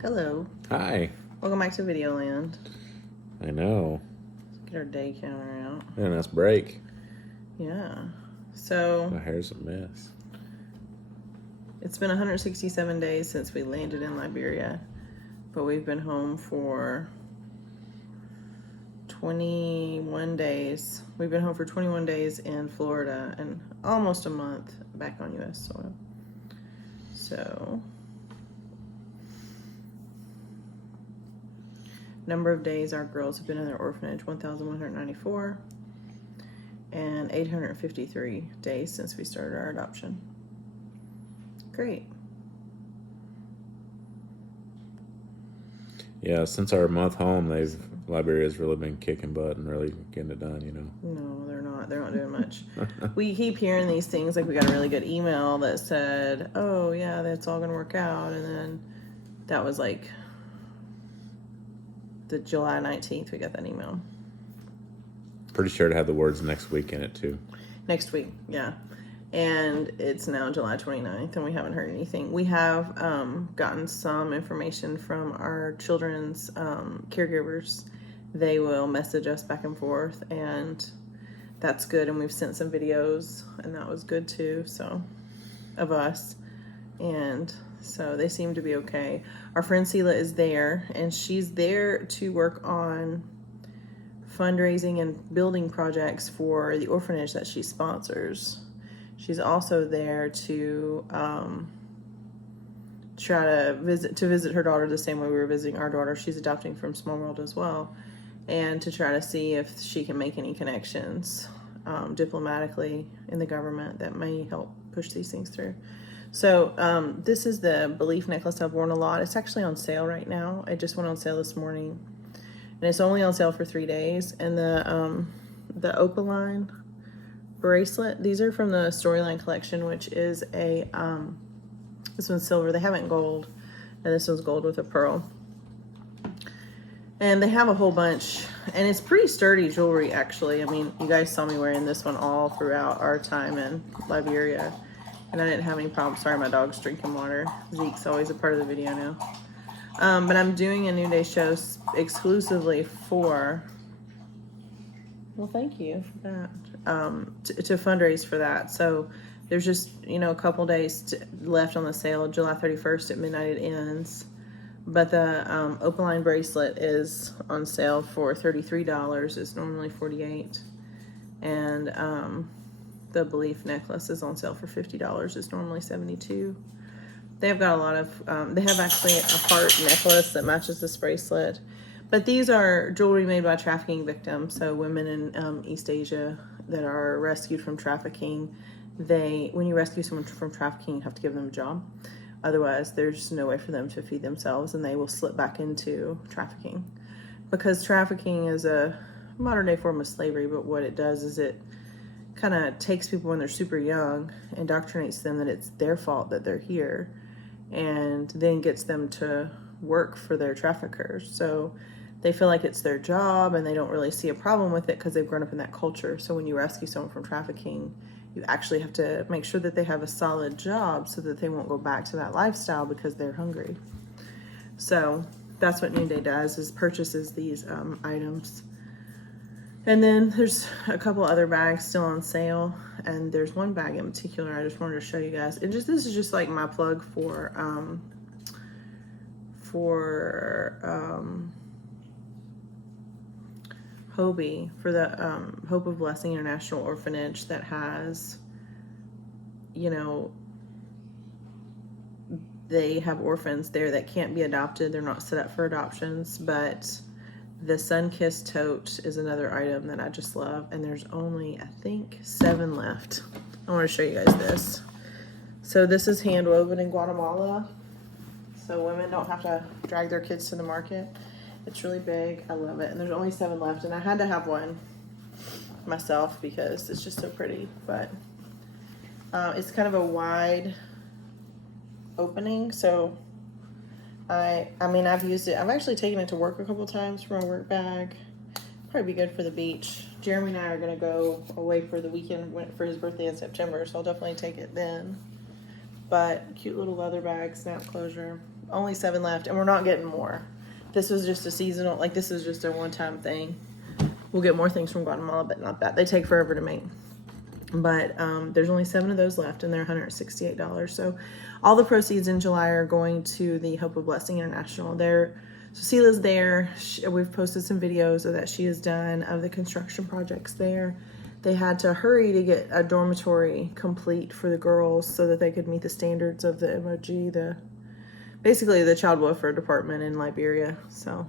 Hello. Hi. Welcome back to Videoland. I know. Let's get our day counter out. And that's break. Yeah. So My hair's a mess. it's been 167 days since we landed in Liberia, but we've been home for 21 days. We've been home for 21 days in Florida and almost a month back on U.S. soil. So, number of days our girls have been in their orphanage, 1,194, and 853 days since we started our adoption. Great. Yeah, since our month home, Liberia's really been kicking butt and really getting it done, you know. No, they're not. They're not doing much. We keep hearing these things, like we got a really good email that said, oh yeah, that's all gonna work out, and then that was like the July 19th we got that email. Pretty sure it had the words next week in it too. Next week, yeah. And it's now July 29th and we haven't heard anything. We have gotten some information from our children's caregivers. They will message us back and forth, and that's good. And we've sent some videos, and that was good too, so, of us. And so they seem to be okay. Our friend Sela is there, and she's there to work on fundraising and building projects for the orphanage that she sponsors. She's also there to try to visit her daughter the same way we were visiting our daughter. She's adopting from Small World as well, and to try to see if she can make any connections diplomatically in the government that may help push these things through. So this is the Belief necklace I've worn a lot. It's actually on sale right now. It just went on sale this morning, and it's only on sale for 3 days. And the Opaline bracelet, these are from the Storyline collection, which is a this one's silver. They have it in gold, and this one's gold with a pearl. And they have a whole bunch, and it's pretty sturdy jewelry, actually. I mean, you guys saw me wearing this one all throughout our time in Liberia, and I didn't have any problems. Sorry, my dog's drinking water. Zeke's always a part of the video now. But I'm doing a Noonday show exclusively for, well, thank you for that, to fundraise for that. So there's just, a couple days left on the sale. July 31st at midnight it ends. But the Opaline bracelet is on sale for $33. It's normally $48. And the Belief necklace is on sale for $50. It's normally $72. They have got a lot of, they have actually a heart necklace that matches this bracelet. But these are jewelry made by trafficking victims. So women in East Asia that are rescued from trafficking, when you rescue someone from trafficking, you have to give them a job. Otherwise, there's no way for them to feed themselves, and they will slip back into trafficking. Because trafficking is a modern day form of slavery, but what it does is it kind of takes people when they're super young, indoctrinates them that it's their fault that they're here, and then gets them to work for their traffickers. So they feel like it's their job, and they don't really see a problem with it because they've grown up in that culture. So when you rescue someone from trafficking, you actually have to make sure that they have a solid job so that they won't go back to that lifestyle because they're hungry. So that's what Noonday does, is purchases these items. And then there's a couple other bags still on sale, and there's one bag in particular I just wanted to show you guys. And this is just like my plug for HOBI, for the Hope of Blessing International Orphanage that has, they have orphans there that can't be adopted. They're not set up for adoptions, but the Sun-Kissed tote is another item that I just love, and there's only, I think, 7 left. I want to show you guys this. So this is hand woven in Guatemala, so women don't have to drag their kids to the market. It's really big. I love it. And there's only 7 left. And I had to have one myself because it's just so pretty. But it's kind of a wide opening. So I've used it. I've actually taken it to work a couple times for my work bag. Probably be good for the beach. Jeremy and I are going to go away for the weekend for his birthday in September. So I'll definitely take it then. But cute little leather bag, snap closure. Only 7 left, and we're not getting more. This was just a seasonal, like this is just a one-time thing. We'll get more things from Guatemala, but not that. They take forever to make. But there's only 7 of those left, and they're $168. So all the proceeds in July are going to the Hope of Blessing International. So Sela's there. We've posted some videos of that she has done of the construction projects there. They had to hurry to get a dormitory complete for the girls so that they could meet the standards of the MOG, basically the child welfare department in Liberia. So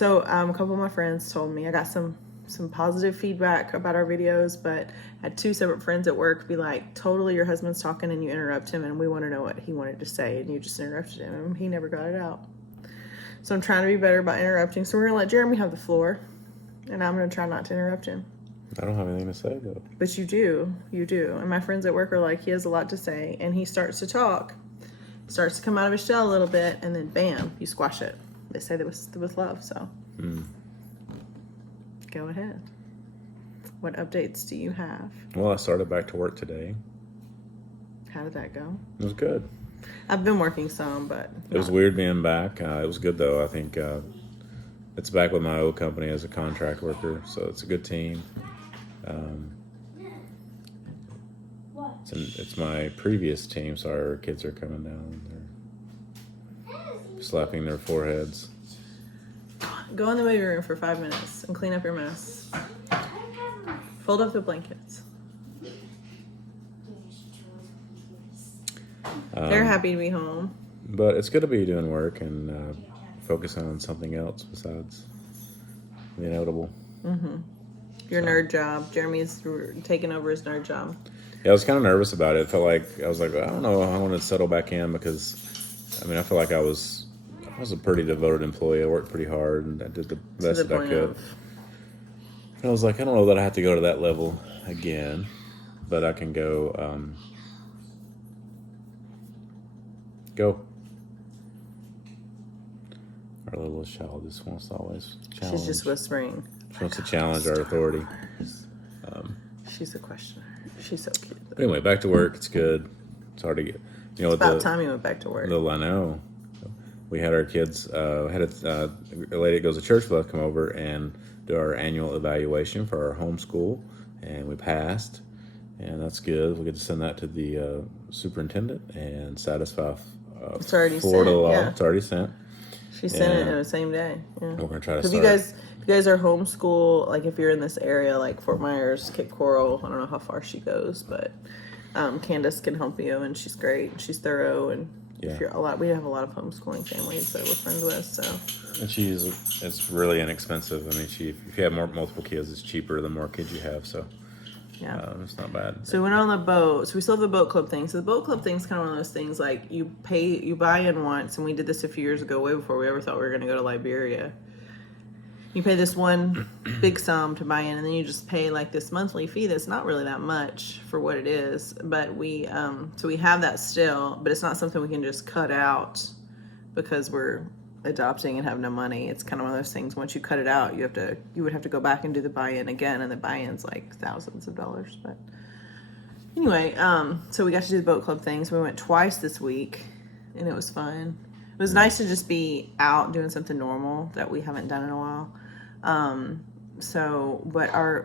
a couple of my friends told me, I got some positive feedback about our videos, but I had 2 separate friends at work be like, totally your husband's talking and you interrupt him and we want to know what he wanted to say and you just interrupted him and he never got it out. So I'm trying to be better about interrupting. So we're going to let Jeremy have the floor and I'm going to try not to interrupt him. I don't have anything to say though. But you do. And my friends at work are like, he has a lot to say and he starts to talk, starts to come out of his shell a little bit and then bam, you squash it. They say that with love, so. Go ahead. What updates do you have? Well, I started back to work today. How did that go? It was good. I've been working some, but it was weird being back. It was good though. I think it's back with my old company as a contract worker, so it's a good team. It's my previous team, so our kids are coming down. They're slapping their foreheads. Go in the living room for 5 minutes and clean up your mess. Fold up the blankets. They're happy to be home. But it's good to be doing work and focusing on something else besides the inevitable. Your nerd job. Jeremy's taking over his nerd job. Yeah, I was kind of nervous about it. I was like, I don't know, I want to settle back in because, I feel like I was a pretty devoted employee. I worked pretty hard and I did the best that I could. And I was like, I don't know that I have to go to that level again, but I can go. Our littlest child just wants to always challenge. She's just whispering. She wants to challenge our authority. She's a questioner. She's so cute. But anyway, back to work. It's good. It's hard to get. It's about time you went back to work. I know. We had our kids, a lady that goes to church with us come over and do our annual evaluation for our homeschool, and we passed, and that's good. We get to send that to the superintendent and satisfy it's already Florida sent, law. yeah. It's already sent. She sent it in the same day. Yeah. We're going to try to start. If you guys are homeschool, like if you're in this area, like Fort Myers, Cape Coral, I don't know how far she goes, but Candace can help you, and she's great. She's thorough, and if you're we have a lot of homeschooling families that we're friends with. So, and it's really inexpensive. If you have multiple kids, it's cheaper the more kids you have. So, it's not bad. So we went on the boat. So we still have the boat club thing. So the boat club thing is kind of one of those things like you buy in once, and we did this a few years ago, way before we ever thought we were going to go to Liberia. You pay this one big sum to buy in, and then you just pay like this monthly fee that's not really that much for what it is. But we have that still, but it's not something we can just cut out because we're adopting and have no money. It's kind of one of those things. Once you cut it out, you would have to go back and do the buy-in again, and the buy-in's like thousands of dollars. But anyway, so we got to do the boat club things. We went twice this week, and it was fun. It was nice to just be out doing something normal that we haven't done in a while.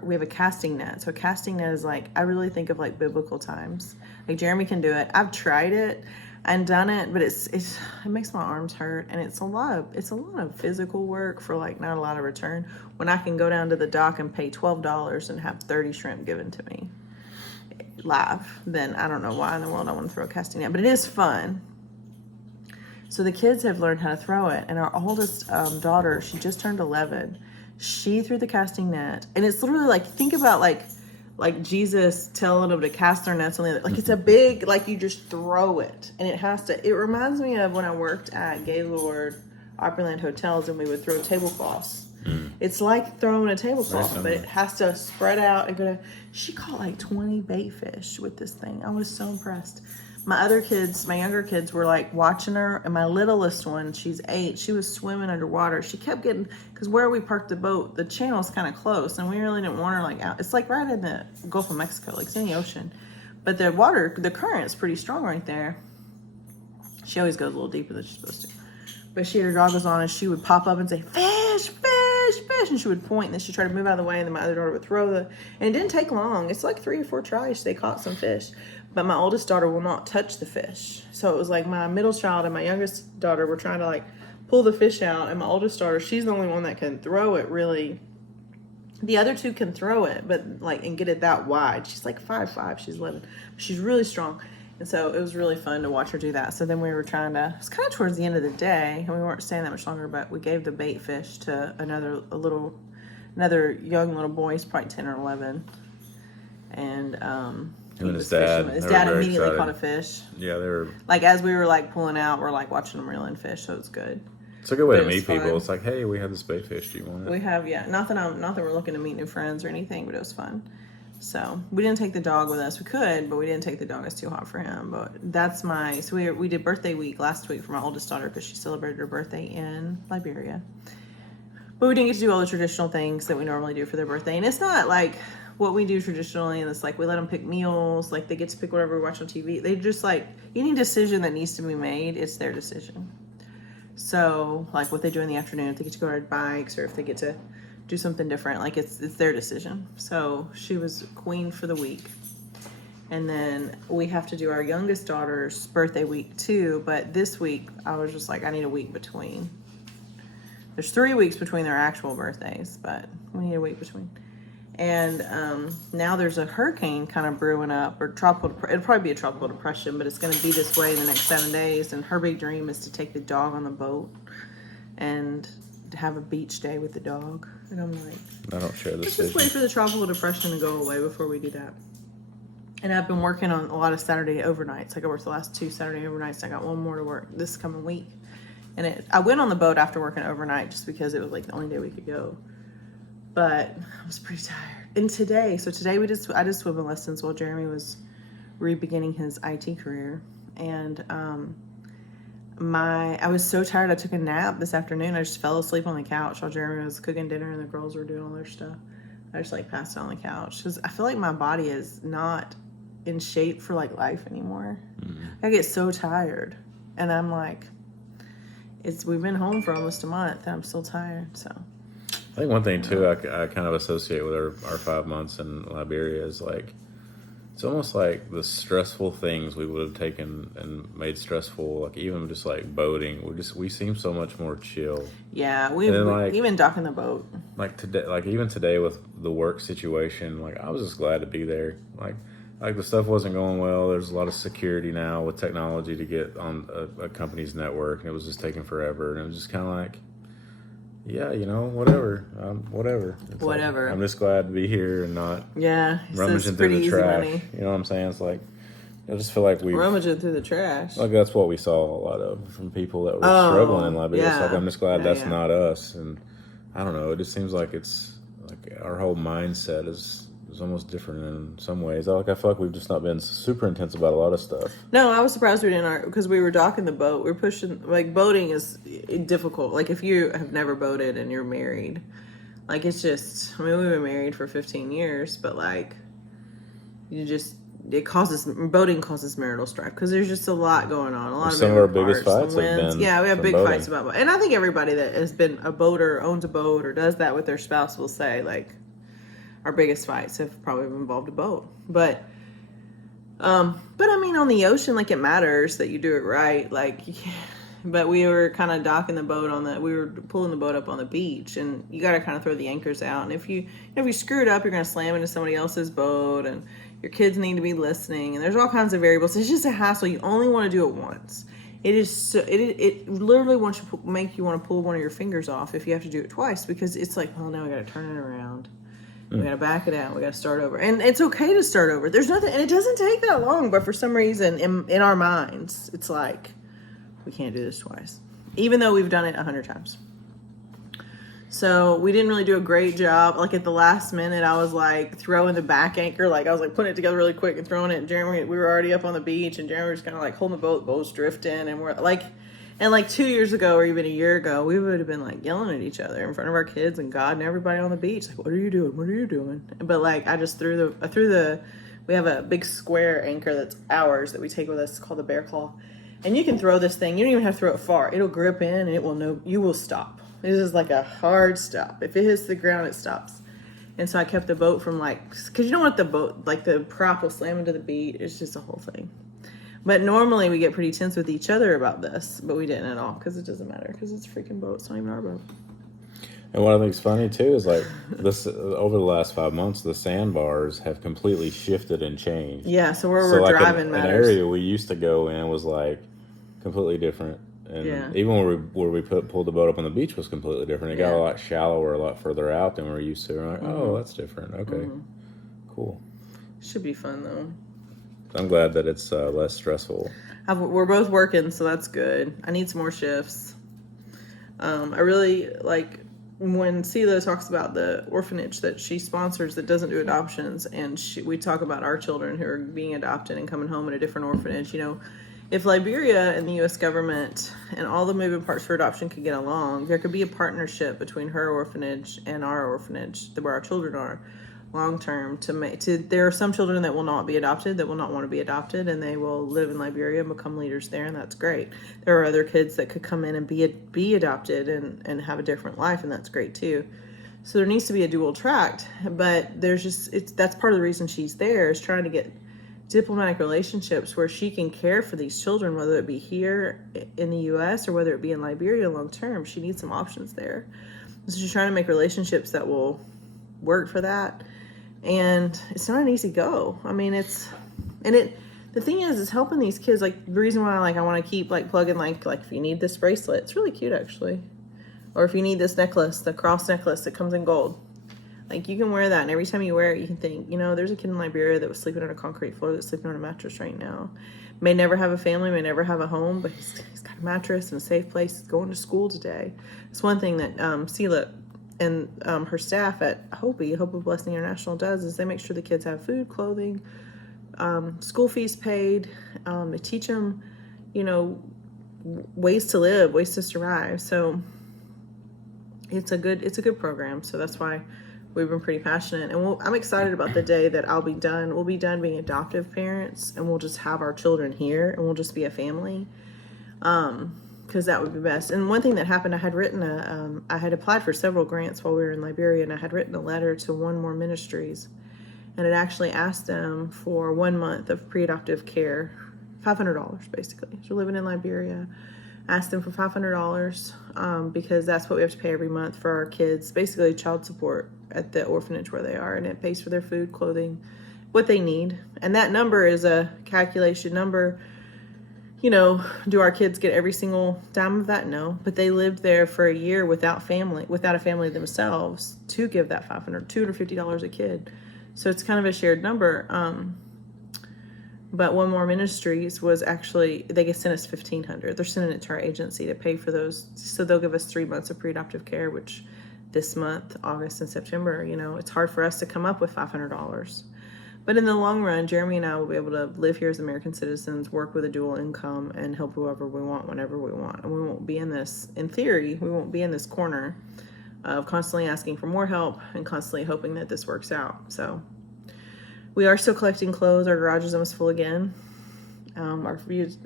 We have a casting net. So a casting net is like, I really think of like biblical times. Like Jeremy can do it. I've tried it and done it, but it makes my arms hurt, and it's a lot of physical work for like not a lot of return. When I can go down to the dock and pay $12 and have 30 shrimp given to me live, then I don't know why in the world I want to throw a casting net, but it is fun. So the kids have learned how to throw it, and our oldest daughter, she just turned 11. She threw the casting net, and it's literally like, think about like Jesus telling them to cast their nets on the other. Like it's a big, like you just throw it, and it reminds me of when I worked at Gaylord Opryland Hotels, and we would throw tablecloths. It's like throwing a tablecloth, but it has to spread out and go to. She caught like 20 bait fish with this thing. I was so impressed. My younger kids were like watching her, and my littlest one, she's 8, she was swimming underwater. She kept getting, because where we parked the boat, the channel's kind of close, and we really didn't want her like out. It's like right in the Gulf of Mexico, like it's in the ocean. But the current's pretty strong right there. She always goes a little deeper than she's supposed to. But she had her goggles on and she would pop up and say, fish, fish, fish. And she would point and then she'd try to move out of the way and then my other daughter would throw and it didn't take long. It's like 3 or 4 tries. They caught some fish. But my oldest daughter will not touch the fish. So it was like my middle child and my youngest daughter were trying to like pull the fish out. And my oldest daughter, she's the only one that can throw it really. The other 2 can throw it, but like, and get it that wide. She's like 5'5", she's 11. She's really strong. And so it was really fun to watch her do that. So then we were trying to, it's kind of towards the end of the day, and we weren't staying that much longer, but we gave the bait fish to another young little boy. He's probably 10 or 11. And his dad immediately excited. caught a fish. Yeah, they were like, as we were like pulling out, we're like watching them reel in fish, so it's good. It's a good way to meet people. It's like, hey, we have this bait fish. Do you want it? We have, yeah. Not that we're looking to meet new friends or anything, but it was fun. So we didn't take the dog with us. We could, but we didn't take the dog. It's too hot for him. But that's so we did birthday week last week for my oldest daughter because she celebrated her birthday in Liberia. But we didn't get to do all the traditional things that we normally do for their birthday. And it's not like what we do traditionally. And it's like we let them pick meals. Like they get to pick whatever we watch on TV. They just like, any decision that needs to be made, it's their decision. So like what they do in the afternoon, if they get to go ride bikes or if they get to do something different, like it's their decision. So she was queen for the week. And then we have to do our youngest daughter's birthday week too, but this week I was just like, I need a week between. There's 3 weeks between their actual birthdays, but we need a week between. And now there's a hurricane kind of brewing up, or it'll probably be a tropical depression, but it's going to be this way in the next 7 days. And her big dream is to take the dog on the boat and to have a beach day with the dog. And I'm like, I don't share this. Let's just wait for the tropical depression to go away before we do that. And I've been working on a lot of Saturday overnights. Like I worked the last 2 Saturday overnights. I got one more to work this coming week. And I went on the boat after working overnight just because it was like the only day we could go. But I was pretty tired. And today I did swimming lessons while Jeremy was re-beginning his IT career. And I was so tired I took a nap this afternoon. I just fell asleep on the couch while Jeremy was cooking dinner and the girls were doing all their stuff. I just like passed out on the couch because I feel like my body is not in shape for like life anymore. Mm-hmm. I get so tired and I'm like, we've been home for almost a month and I'm still tired. So I think one thing too I kind of associate with our 5 months in Liberia is like, it's almost like the stressful things we would have taken and made stressful, like even just like boating. We seem so much more chill. Yeah, even docking the boat. Like today, like even today with the work situation, like I was just glad to be there. Like the stuff wasn't going well. There's a lot of security now with technology to get on a company's network, and it was just taking forever. And it was just kind of like, yeah, whatever. It's whatever. Like, I'm just glad to be here and not rummaging through the trash. Money. You know what I'm saying? It's like, I just feel like rummaging through the trash. Like that's what we saw a lot of from people that were struggling in Liberia. Yeah. It's like, I'm just glad that's not us. And I don't know. It just seems like it's like our whole mindset is almost different in some ways. I feel like we've just not been super intense about a lot of stuff. No, I was surprised we didn't, because we were docking the boat. We were pushing, like boating is difficult. Like if you have never boated and you're married, like it's just, I mean, we've been married for 15 years, but like boating causes marital strife because there's just a lot going on. A lot of some of our biggest fights have been. Yeah, we have big boating. Fights about boating. And I think everybody that has been a boater, owns a boat, or does that with their spouse will say like, our biggest fights have probably involved a boat. But I mean, on the ocean, like it matters that you do it right. Like, but we were kind of docking the boat we were pulling the boat up on the beach, and you got to kind of throw the anchors out. And if you screw it up, you're going to slam into somebody else's boat, and your kids need to be listening. And there's all kinds of variables. It's just a hassle. You only want to do it once. It literally wants to make you want to pull one of your fingers off if you have to do it twice, because it's like, oh, now we got to turn it around. We got to back it out. We got to start over. And it's okay to start over. There's nothing, and it doesn't take that long, but for some reason in our minds, it's like, we can't do this twice, even though we've done it 100 times. So we didn't really do a great job. Like at the last minute, I was like throwing the back anchor. Like I was like putting it together really quick and throwing it. And Jeremy, we were already up on the beach, and Jeremy was kind of like holding the boat. The boat's drifting, and we're like, and like 2 years ago or even a year ago, we would have been like yelling at each other in front of our kids and God and everybody on the beach. Like, what are you doing? What are you doing? But like, I just threw the We have a big square anchor that's ours that we take with us. It's called the Bear Claw. And you can throw this thing. You don't even have to throw it far. It'll grip in and it will know. You will stop. It is like a hard stop. If it hits the ground, it stops. And so I kept the boat from because you don't want the boat, like the prop will slam into the beat. It's just a whole thing. But normally we get pretty tense with each other about this, but we didn't at all because it doesn't matter because it's a freaking boat. It's not even our boat. And what I think is funny too is like this over the last 5 months, the sandbars have completely shifted and changed. Yeah, so where we're driving matters. An area we used to go in was like completely different, and even where we pulled the boat up on the beach was completely different. It got a lot shallower, a lot further out than we're used to. We're like, oh, that's different. Okay, cool. Should be fun though. I'm glad that it's less stressful. We're both working, so that's good. I need some more shifts. I really like when Sela talks about the orphanage that she sponsors that doesn't do adoptions, and we talk about our children who are being adopted and coming home at a different orphanage. You know, if Liberia and the U.S. government and all the moving parts for adoption could get along, there could be a partnership between her orphanage and our orphanage, where our children are, long term. There are some children that will not be adopted, that will not want to be adopted, and they will live in Liberia and become leaders there, and that's great. There are other kids that could come in and be adopted and have a different life, and that's great too. So there needs to be a dual track, but that's part of the reason she's there, is trying to get diplomatic relationships where she can care for these children, whether it be here in the U.S. or whether it be in Liberia long term. She needs some options there. So she's trying to make relationships that will work for that. And it's not an easy go. I mean, the thing is helping these kids. Like the reason why I want to keep plugging like if you need this bracelet, it's really cute actually. Or if you need this necklace, the cross necklace that comes in gold, like you can wear that, and every time you wear it, you can think, there's a kid in Liberia that was sleeping on a concrete floor that's sleeping on a mattress right now. May never have a family, may never have a home, but he's got a mattress and a safe place. He's going to school today. It's one thing that Sela and her staff at HOBI, Hope of Blessing International, does is they make sure the kids have food, clothing, school fees paid. They teach them, ways to live, ways to survive. So it's a good program. So that's why we've been pretty passionate. And I'm excited about the day that I'll be done. We'll be done being adoptive parents, and we'll just have our children here, and we'll just be a family. Because that would be best. And one thing that happened, I had applied for several grants while we were in Liberia, and I had written a letter to One More Ministries, and it actually asked them for 1 month of pre-adoptive care, $500 basically. So living in Liberia, asked them for $500 because that's what we have to pay every month for our kids, basically child support at the orphanage where they are, and it pays for their food, clothing, what they need. And that number is a calculation number. Do our kids get every single dime of that? No, but they lived there for a year without a family themselves to give that $250 a kid. So it's kind of a shared number. But One More Ministries was actually, they get sent us $1,500. They're sending it to our agency to pay for those. So they'll give us 3 months of pre-adoptive care, which this month, August and September, it's hard for us to come up with $500. But in the long run, Jeremy and I will be able to live here as American citizens, work with a dual income, and help whoever we want, whenever we want. And we won't be in this, in theory, we won't be in this corner of constantly asking for more help and constantly hoping that this works out. So we are still collecting clothes. Our garage is almost full again.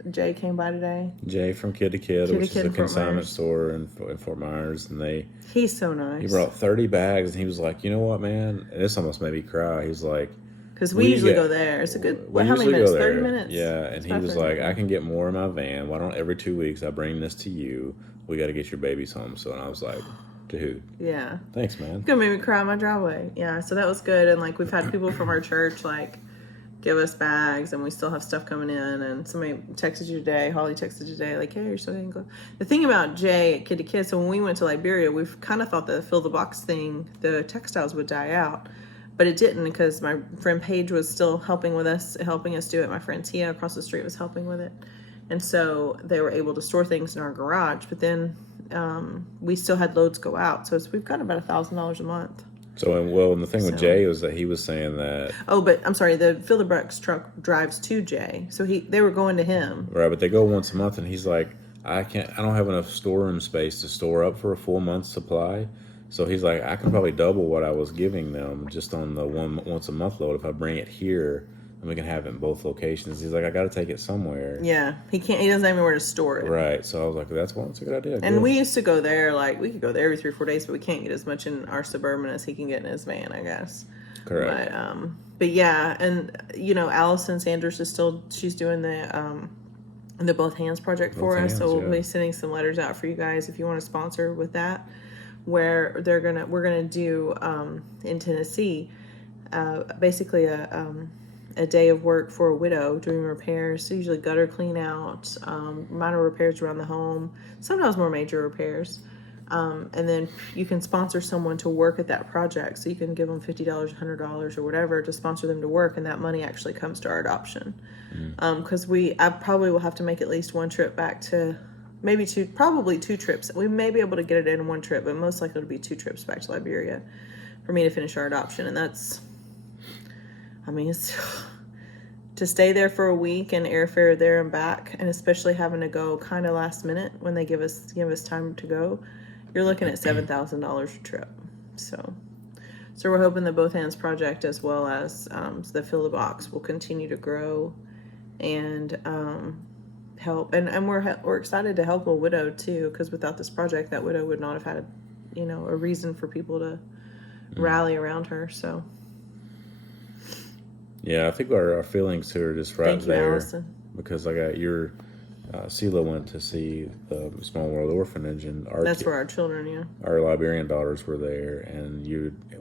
Jay came by today. Jay from Kid to Kid, which is a consignment store in Fort Myers, and he's so nice. He brought 30 bags, and he was like, you know what, man? And this almost made me cry. He's like, because we usually go there. It's a good, how many minutes? 30 minutes? Yeah, and he was like, I can get more in my van. Why don't every 2 weeks I bring this to you? We got to get your babies home. So, and I was like, dude. Yeah. Thanks, man. It's going to make me cry in my driveway. Yeah, so that was good. And we've had people from our church give us bags, and we still have stuff coming in. And somebody texted you today, Holly texted you today, hey, you're still getting clothes. The thing about Jay at Kid to Kid, so when we went to Liberia, we've kind of thought that the fill the box thing, the textiles would die out. But it didn't, because my friend Paige was still helping us do it. My friend Tia across the street was helping with it. And so they were able to store things in our garage. But then we still had loads go out. So we've got about $1,000 a month. So, and the thing with Jay was that he was saying that... Oh, but I'm sorry, the Fill the Box truck drives to Jay. So they were going to him. Right, but they go once a month, and he's like, I don't have enough storeroom space to store up for a full month's supply. So he's like, I can probably double what I was giving them just on the once a month load if I bring it here and we can have it in both locations. He's like, I got to take it somewhere. Yeah, he can't. He doesn't have anywhere to store it. Right. So I was like, that's a good idea. And we used to go there, like, we could go there every 3 or 4 days, but we can't get as much in our Suburban as he can get in his van, I guess. Correct. But yeah, and, you know, Allison Sanders is still, she's doing the Both Hands project for us. So we'll be sending some letters out for you guys if you want to sponsor with that, where we're gonna do, in Tennessee, basically a day of work for a widow doing repairs, so usually gutter clean out, minor repairs around the home, sometimes more major repairs. And then you can sponsor someone to work at that project. So you can give them $50, $100 or whatever to sponsor them to work. And that money actually comes to our adoption. Because I probably will have to make at least one trip back to, probably 2 trips. We may be able to get it in one trip, but most likely it'll be 2 trips back to Liberia for me to finish our adoption. And that's, it's to stay there for a week and airfare there and back, and especially having to go kind of last minute when they give us time to go, you're looking at $7,000 a trip. So we're hoping the Both Hands project, as well as the Fill the Box, will continue to grow and help. And we're excited to help a widow too, because without this project, that widow would not have had a reason for people to rally around her. So. Yeah, I think our feelings here are just right there. Allison. Because I got Sela went to see the Small World Orphanage, and that's where our children, our Liberian daughters were there, and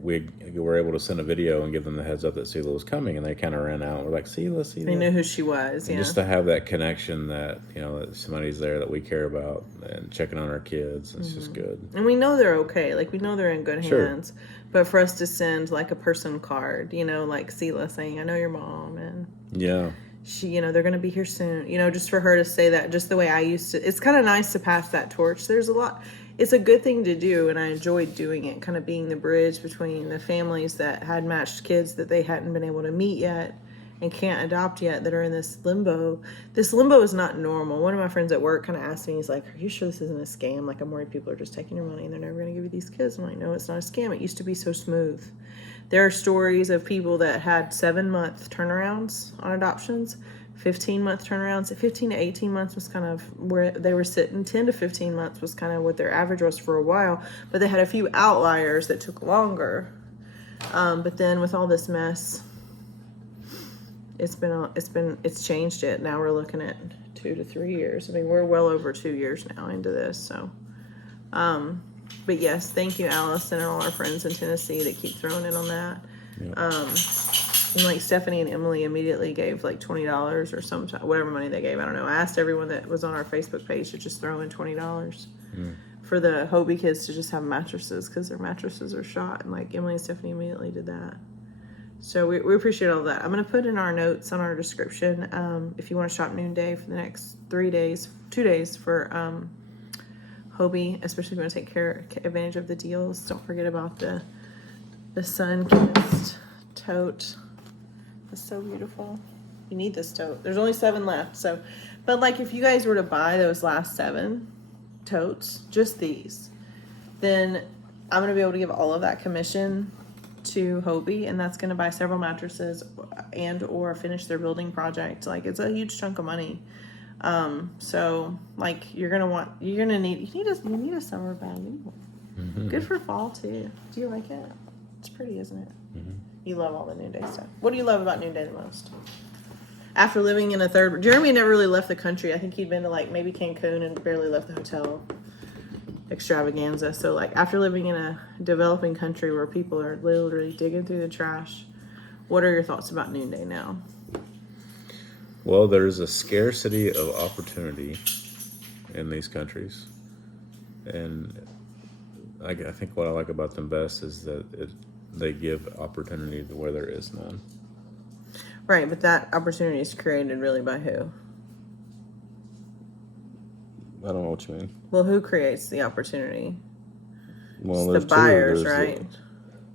we were able to send a video and give them the heads up that Sela was coming, and they kind of ran out and were like, Sela. They knew who she was, and just to have that connection that, that somebody's there that we care about and checking on our kids, it's just good. And we know they're okay. Like, we know they're in good hands. But for us to send, like, a person card, like Sela saying, I know your mom, and she, they're going to be here soon. Just for her to say that, just the way I used to. It's kind of nice to pass that torch. There's a lot. It's a good thing to do, and I enjoyed doing it, kind of being the bridge between the families that had matched kids that they hadn't been able to meet yet and can't adopt yet, that are in this limbo. This limbo is not normal. One of my friends at work kind of asked me, he's like, are you sure this isn't a scam? Like, I'm worried people are just taking your money and they're never going to give you these kids. I'm like, no, it's not a scam. It used to be so smooth. There are stories of people that had 7-month turnarounds on adoptions, 15-month turnarounds. 15 to 18 months was kind of where they were sitting. 10 to 15 months was kind of what their average was for a while, but they had a few outliers that took longer. But then with all this mess, it's changed it. Now we're looking at 2 to 3 years. We're well over 2 years now into this. So, but yes, thank you, Allison, and all our friends in Tennessee that keep throwing in on that. And like Stephanie and Emily immediately gave like $20 or whatever money they gave. I don't know. I asked everyone that was on our Facebook page to just throw in $20 for the HOBI kids to just have mattresses, because their mattresses are shot. And like Emily and Stephanie immediately did that. So we appreciate all that. I'm going to put in our notes on our description if you want to shop Noonday for the next 2 days for HOBI, especially if you want to take advantage of the deals. Don't forget about the sun-kissed tote. It's so beautiful. You need this tote. There's only 7 left. But like, if you guys were to buy those last 7 totes, just these, then I'm going to be able to give all of that commission to HOBI, and that's going to buy several mattresses and or finish their building project. Like, it's a huge chunk of money. So like, you need a summer bag. Good for fall too. Do you like it? It's pretty, isn't it? You love all the Noonday stuff. What do you love about Noonday the most? After living in Jeremy never really left the country. I think he'd been to like maybe Cancun and barely left the hotel extravaganza. So like, after living in a developing country where people are literally digging through the trash, what are your thoughts about Noonday now? Well, there's a scarcity of opportunity in these countries, and I think what I like about them best is that they give opportunity to where there is none. Right, but that opportunity is created really by who? I don't know what you mean. Well, who creates the opportunity? Well, it's the buyers, right?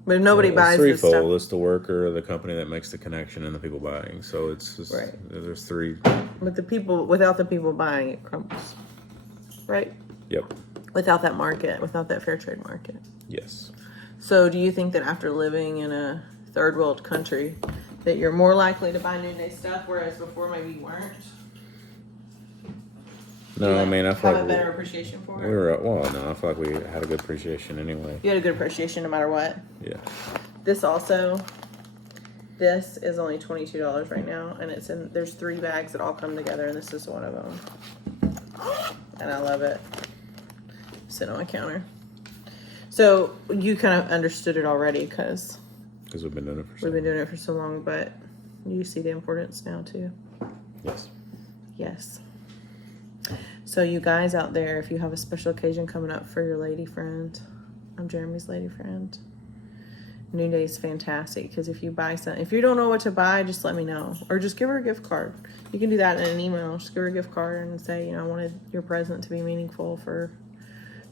But if nobody buys this stuff, it's the worker, the company that makes the connection, and the people buying. So it's just, there's 3. But without the people buying, it crumbles. Right? Yep. Without that market, without that fair trade market. Yes. So do you think that after living in a third world country that you're more likely to buy Noonday stuff, whereas before maybe you weren't? No, I mean, I feel have like a better appreciation for it? I feel like we had a good appreciation anyway. You had a good appreciation no matter what? Yeah. This is only $22 right now, and there's 3 bags that all come together, and this is one of them. And I love it. Sit on my counter. So you kind of understood it already because we've been doing it for so long, but you see the importance now too. Yes. Yes. So you guys out there, if you have a special occasion coming up for your lady friend, I'm Jeremy's lady friend. Noonday is fantastic because if you buy something, if you don't know what to buy, just let me know, or just give her a gift card. You can do that in an email. Just give her a gift card and say, I wanted your present to be meaningful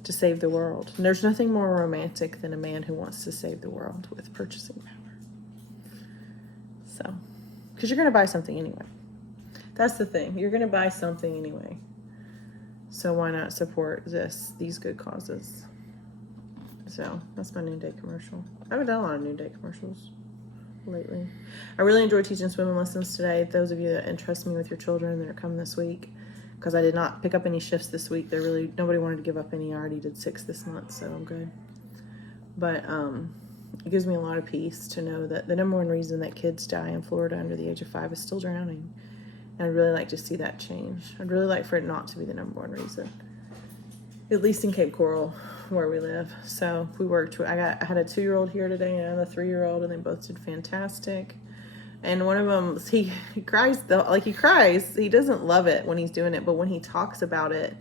to save the world. And there's nothing more romantic than a man who wants to save the world with purchasing power. So, because you're going to buy something anyway. That's the thing. You're going to buy something anyway. So why not support these good causes? So that's my Noonday commercial. I haven't done a lot of Noonday commercials lately. I really enjoyed teaching swimming lessons today. Those of you that entrust me with your children that are coming this week, because I did not pick up any shifts this week. Nobody wanted to give up any. I already did 6 this month, so I'm good. But it gives me a lot of peace to know that the number one reason that kids die in Florida under the age of 5 is still drowning. And I'd really like to see that change. I'd really like for it not to be the number one reason, at least in Cape Coral where we live. So we worked. I had a 2-year-old here today and a 3-year-old, and they both did fantastic. And one of them, he cries though. Like he cries. He doesn't love it when he's doing it, but when he talks about it,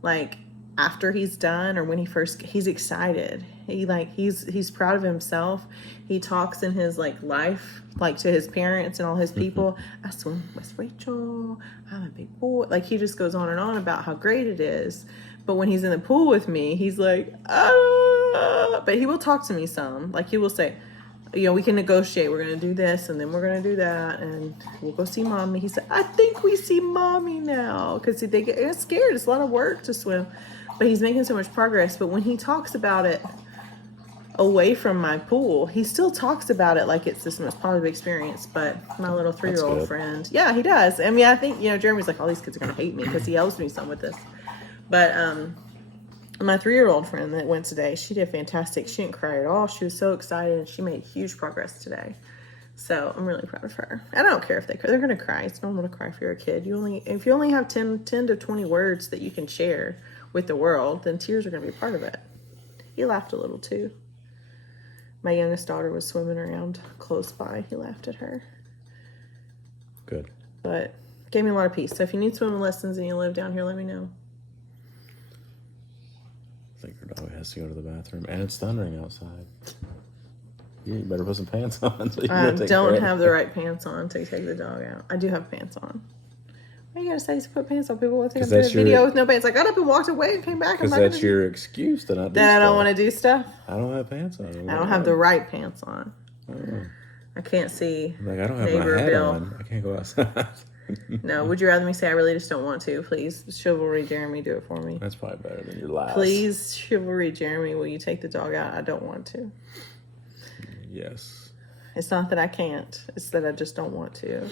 like after he's done or when he's excited. He's proud of himself. He talks in his life, to his parents and all his people. I swim with Rachel. I'm a big boy. He just goes on and on about how great it is. But when he's in the pool with me, he's like, ah. But he will talk to me some. He will say, we can negotiate. We're going to do this, and then we're going to do that, and we'll go see mommy. He said, I think we see mommy now. Because they get scared. It's a lot of work to swim. But he's making so much progress. But when he talks about it away from my pool, he still talks about it like it's this most positive experience. But my little 3-year-old friend, yeah, he does. I mean, I think, Jeremy's like, all these kids are going to hate me because he yells at me some with this. But my 3-year-old friend that went today, she did fantastic. She didn't cry at all. She was so excited, and she made huge progress today. So I'm really proud of her. I don't care if they're going to cry. It's normal to cry if you're a kid. If you only have 10 to 20 words that you can share with the world, then tears are going to be part of it. He laughed a little too. My youngest daughter was swimming around close by. He laughed at her. Good. But gave me a lot of peace. So if you need swimming lessons and you live down here, let me know. I think your dog has to go to the bathroom, and it's thundering outside. You better put some pants on. So I don't have the right pants on to take the dog out. I do have pants on. Why you gotta say to put pants on? People will think I'm doing a video with no pants. I got up and walked away and came back. Because that's your excuse to not do that. stuff. I don't want to do stuff. I don't have pants on. I don't have the right pants on. I can't see. I don't have my hat on. I can't go outside. No, would you rather me say I really just don't want to? Please, Chivalry Jeremy, do it for me. That's probably better than your lies. Please, Chivalry Jeremy, will you take the dog out? I don't want to. Yes. It's not that I can't. It's that I just don't want to.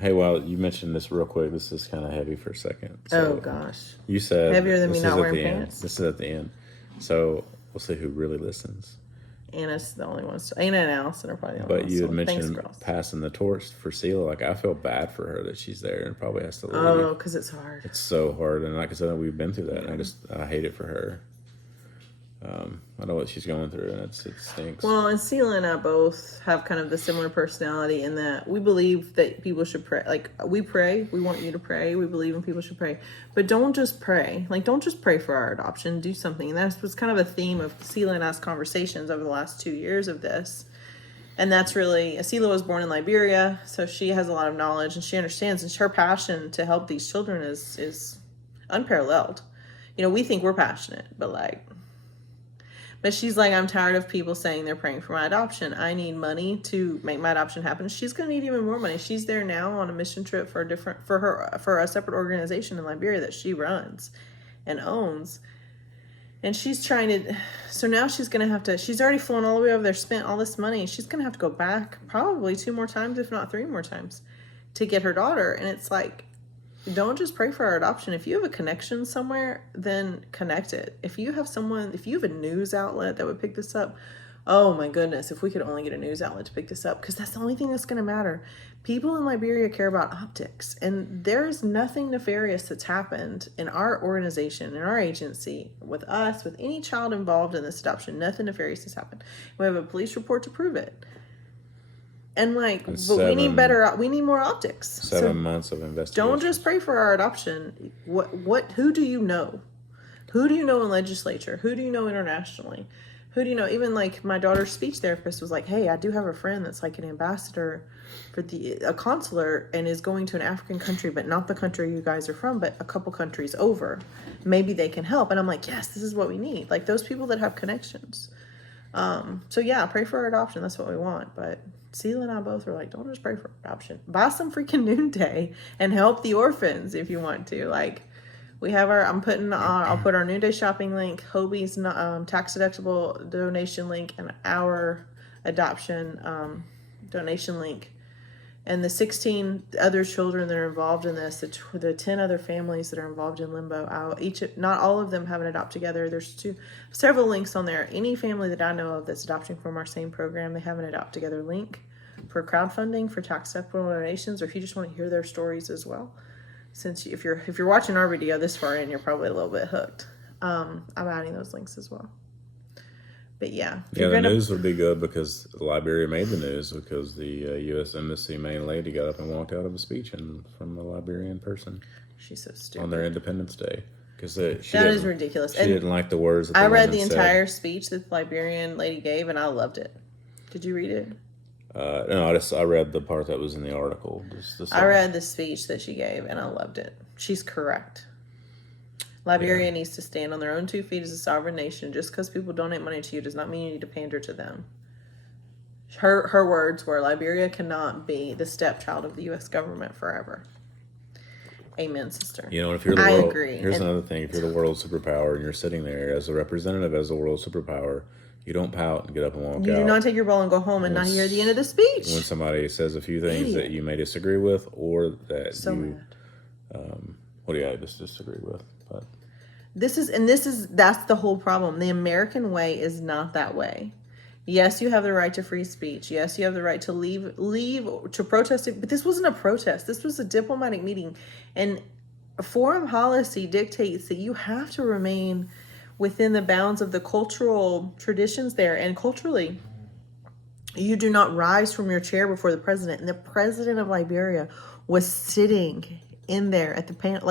Hey, well, you mentioned this real quick. This is kind of heavy for a second. So, oh, gosh. You said... Heavier than me not wearing pants? This is at the end. So, we'll see who really listens. Anna's the only one. Anna and Allison are probably the only ones. But you had mentioned passing the torch for Sela. I feel bad for her that she's there and probably has to leave. Oh, because it's hard. It's so hard. And like I said, we've been through that. And I hate it for her. I know what she's going through, and it stinks. Well, and Sela and I both have kind of the similar personality in that we believe that people should pray. We pray. We want you to pray. We believe in people should pray. But don't just pray. Don't just pray for our adoption. Do something. And that was kind of a theme of Sela and I's conversations over the last 2 years of this. And that's really... Sela was born in Liberia, so she has a lot of knowledge, and she understands. And her passion to help these children is unparalleled. We think we're passionate, but But she's like, I'm tired of people saying they're praying for my adoption. I need money to make my adoption happen. She's going to need even more money. She's there now on a mission trip for a separate organization in Liberia that she runs and owns. And she's trying to, so now she's going to have to, she's already flown all the way over there, spent all this money. She's going to have to go back probably 2 more times, if not 3 more times, to get her daughter. And it's like, don't just pray for our adoption. If you have a connection somewhere, then connect it. If you have a news outlet that would pick this up, oh my goodness, if we could only get a news outlet to pick this up, because that's the only thing that's going to matter. People in Liberia care about optics, and there's nothing nefarious that's happened in our organization, in our agency, with us, with any child involved in this adoption. Nothing nefarious has happened. We have a police report to prove it. And we need more optics. 7 months of investigation. Don't just pray for our adoption. Who do you know? Who do you know in legislature? Who do you know internationally? Who do you know? Even my daughter's speech therapist was like, hey, I do have a friend that's like an ambassador for a consular and is going to an African country, but not the country you guys are from, but a couple countries over. Maybe they can help. And I'm like, yes, this is what we need. Like those people that have connections. So yeah, pray for our adoption. That's what we want. But Celia and I both are like, don't just pray for adoption. Buy some freaking Noonday and help the orphans if you want to. We have I'll put our Noonday shopping link, HOBI's tax deductible donation link, and our adoption donation link. And the 16 other children that are involved in this, the 10 other families that are involved in limbo, not all of them have an adopt together. There's several links on there. Any family that I know of that's adopting from our same program, they have an adopt together link for crowdfunding, for tax deductible donations, or if you just want to hear their stories as well. Since if you're watching our video this far in, you're probably a little bit hooked. I'm adding those links as well. But yeah. The news would be good because Liberia made the news because the U.S. Embassy main lady got up and walked out of a speech from the Liberian person. She's so stupid. On their Independence Day. Because that is ridiculous. She didn't like the words that I read the entire speech that the Liberian lady gave, and I loved it. Did you read it? No, I read the part that was in the article. I read the speech that she gave, and I loved it. She's correct. Liberia needs to stand on their own 2 feet as a sovereign nation. Just because people donate money to you does not mean you need to pander to them. Her words were, Liberia cannot be the stepchild of the U.S. government forever. Amen, sister. If you're the I world, agree. Here's another thing. If you're the world superpower and you're sitting there as a representative as a world superpower, you don't pout and get up and walk out. You do not take your ball and go home and not hear the end of the speech. When somebody says a few things that you may disagree with or that just disagree with. But that's the whole problem. The American way is not that way. Yes, you have the right to free speech. Yes, you have the right to leave to protest it. But this wasn't a protest. This was a diplomatic meeting. And foreign policy dictates that you have to remain within the bounds of the cultural traditions there. And culturally, you do not rise from your chair before the president. And the president of Liberia was sitting in there at the panel,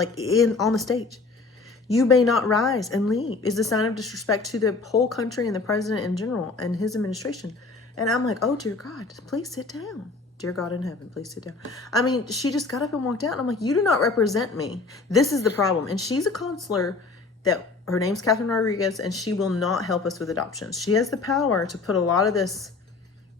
on the stage. You may not rise and leave is a sign of disrespect to the whole country and the president in general and his administration. And I'm like, oh, dear God, please sit down. Dear God in heaven, please sit down. I mean, she just got up and walked out. And I'm like, you do not represent me. This is the problem. And she's a consular her name's Catherine Rodriguez, and she will not help us with adoptions. She has the power to put a lot of this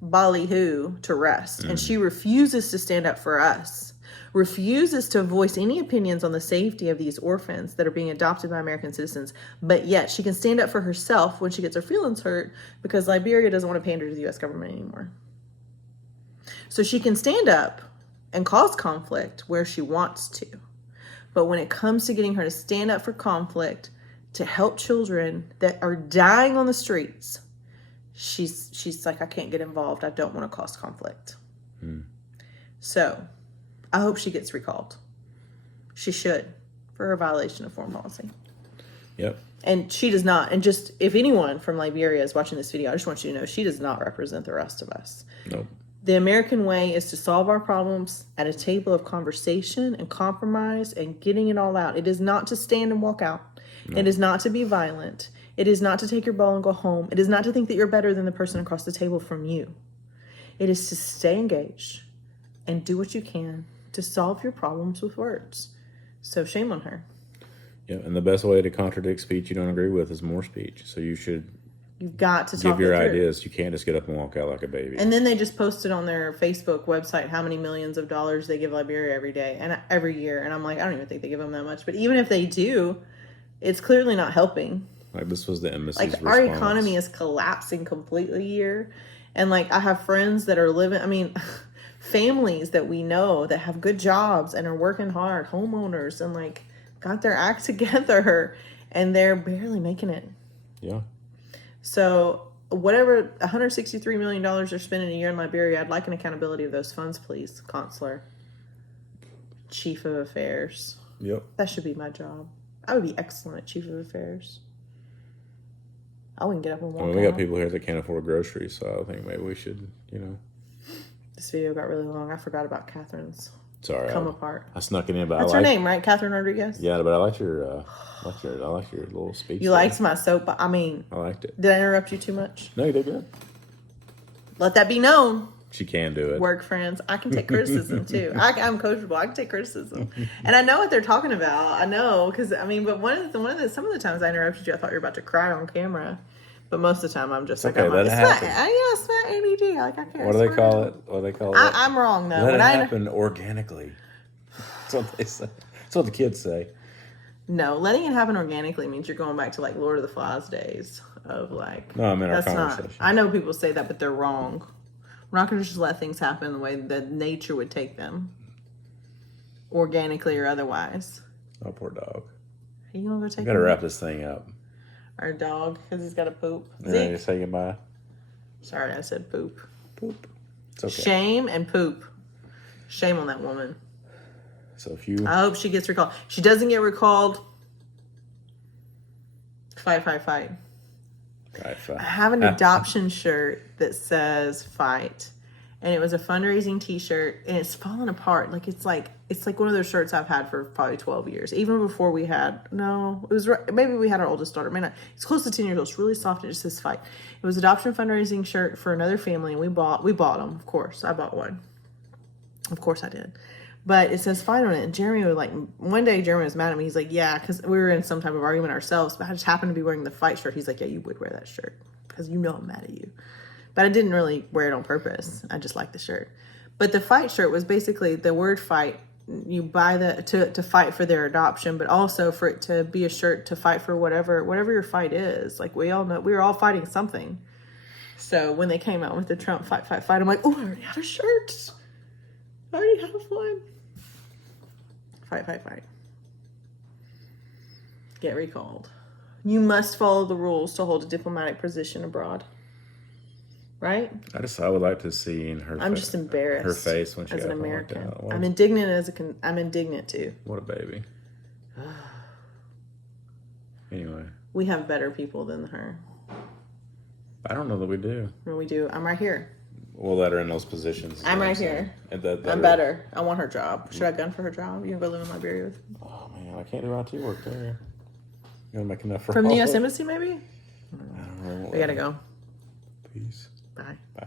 ballyhoo to rest. And she refuses to stand up for us. Refuses to voice any opinions on the safety of these orphans that are being adopted by American citizens, but yet she can stand up for herself when she gets her feelings hurt because Liberia doesn't want to pander to the U.S. government anymore. So she can stand up and cause conflict where she wants to, but when it comes to getting her to stand up for conflict, to help children that are dying on the streets, she's like, I can't get involved. I don't want to cause conflict. So I hope she gets recalled. She should, for her violation of foreign policy. Yep. And she does not. And just, if anyone from Liberia is watching this video, I just want you to know she does not represent the rest of us. Nope. The American way is to solve our problems at a table of conversation and compromise and getting it all out. It is not to stand and walk out. No. It is not to be violent. It is not to take your ball and go home. It is not to think that you're better than the person across the table from you. It is to stay engaged and do what you can to solve your problems with words. So shame on her. Yeah, and the best way to contradict speech you don't agree with is more speech. So you've got to give your ideas. You can't just get up and walk out like a baby. And then they just posted on their Facebook website how many millions of dollars they give Liberia every year. And I'm like, I don't even think they give them that much. But even if they do, it's clearly not helping. Like, this was the embassy's Like, response. our economy is collapsing completely here. And, like, I have friends that are living, I mean, families that we know that have good jobs and are working hard, homeowners, and, like, got their act together, and they're barely making it. Yeah. So, whatever $163 million they're spending a year in Liberia, I'd like an accountability of those funds, please, Consular. Chief of Affairs. Yep. That should be my job. I would be excellent at Chief of Affairs. I wouldn't get up and walk we got out. people here that can't afford groceries, so I think maybe we should, This video got really long. I forgot about Catherine's. Sorry. Come apart. I snuck it in, but That's her name, right? Catherine Rodriguez? Yeah, but I liked your, little speech. You liked my soap, I mean, I liked it. did I interrupt you too much? No, you did good. Let that be known. She can do it. Work friends. I can take criticism too. I'm coachable. I can take criticism, and I know what they're talking about. I know because I mean, but some of the times I interrupted you, I thought you were about to cry on camera, but most of the time I'm just like, okay, let it happen. It's not ADD. Like I can't. What do they call it? What do they call it? I'm wrong though. Let it happen organically. That's what they say. That's what the kids say. No, letting it happen organically means you're going back to like Lord of the Flies days of like. No, I mean our that's conversation. not. I know people say that, but they're wrong. We're not going to just let things happen the way that nature would take them, organically or otherwise. Oh, poor dog. Are you going to go take We got to him? wrap this thing up. Our dog, because he's got to poop. You ready to say goodbye? Sorry, I said poop. Poop. It's okay. Shame and poop. Shame on that woman. So if you... I hope she gets recalled. If she doesn't get recalled, fight. I have an adoption shirt that says fight. And it was a fundraising t-shirt and it's falling apart. It's like one of those shirts I've had for probably 12 years. Even before we had, maybe we had our oldest daughter. It's close to 10 years old. It's really soft. It just says fight. It was adoption fundraising shirt for another family and we bought them. Of course, I bought one. Of course I did. But it says fight on it. And Jeremy was like, one day Jeremy was mad at me. He's like, yeah, because we were in some type of argument ourselves. But I just happened to be wearing the fight shirt. He's like, yeah, you would wear that shirt. Because you know I'm mad at you. But I didn't really wear it on purpose. I just liked the shirt. But the fight shirt was basically the word fight. You buy to fight for their adoption, but also for it to be a shirt to fight for whatever your fight is. Like we all know, we were all fighting something. So when they came out with the Trump fight, I'm like, oh, I already have a shirt. I already have one. Fight. Get recalled. You must follow the rules to hold a diplomatic position abroad. Right? I would like to see her. I'm just embarrassed. Her face when she as an got American. Like I'm indignant I'm indignant too. What a baby. Anyway. We have better people than her. I don't know that we do. No, we do. I'm right here. We'll let her in those positions. I'm right here. I'm better. I want her job. Should I gun for her job? You can go live in Liberia with me. Oh man, I can't do IT work there. You gonna make enough for From all the U.S. of it? Embassy, maybe? I don't know. We gotta go. Peace. Bye. Bye.